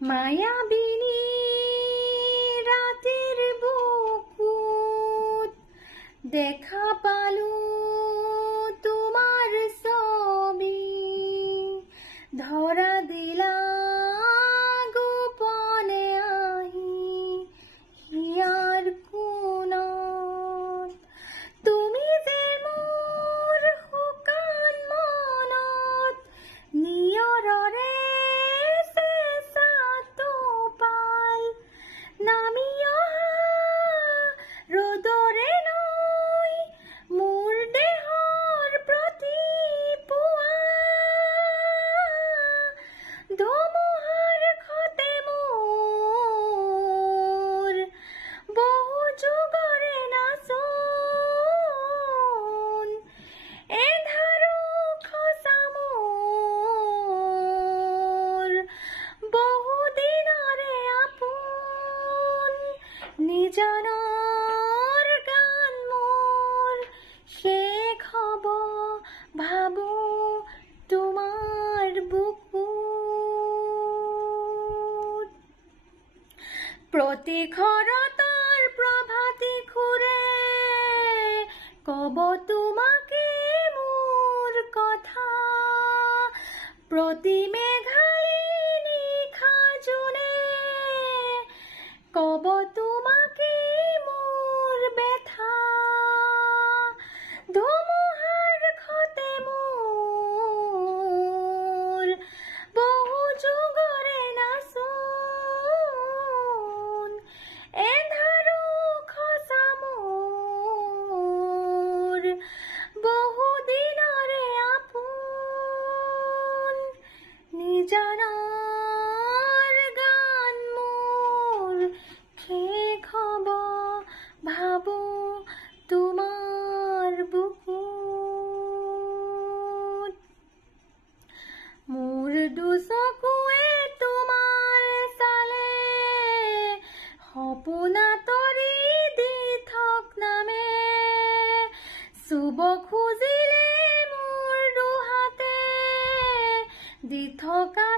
মায়াবিনী ৰাতেৰ বুকুত দেখা পালু তোমাৰ ছবি ধৰা দিলা গোপনে আহি হিয়াৰ কোণত তুমি যে মোৰ শুকান মনত নিয়ৰৰে নামি অহা ৰ'দৰে নৈ মোৰ দেহৰ প্ৰতি পুৱা ধুমুহাৰ খতে মোৰ বহু যুগৰে নাচোন এন্ধাৰো খচা মোৰ বহু দিনৰে নিজানৰ গান মোৰ শেষ হ'ব ভাবো তোমাৰ বুকুত প্ৰতি খৰতৰ প্ৰভাতী খুৰে কব তোমাকে মোৰ কথা প্ৰতি মেঘালী নিশা জোনে কব তোমাকে মোৰ ব্যথা ধুমুহাৰ খতে মোৰ বহু যুগৰে নাচোন এন্ধাৰো খচা মোৰ বহু দিনৰে আপোন নিজানৰ গান মোৰ শেষ হ'ব ভাবো তোমাৰ বুকুত মোৰ দুচকুৱে তোমাৰ চালে সপোনা তৰি দি থক নামে চুব খুজিলে মোৰ দুহাতে দি থকা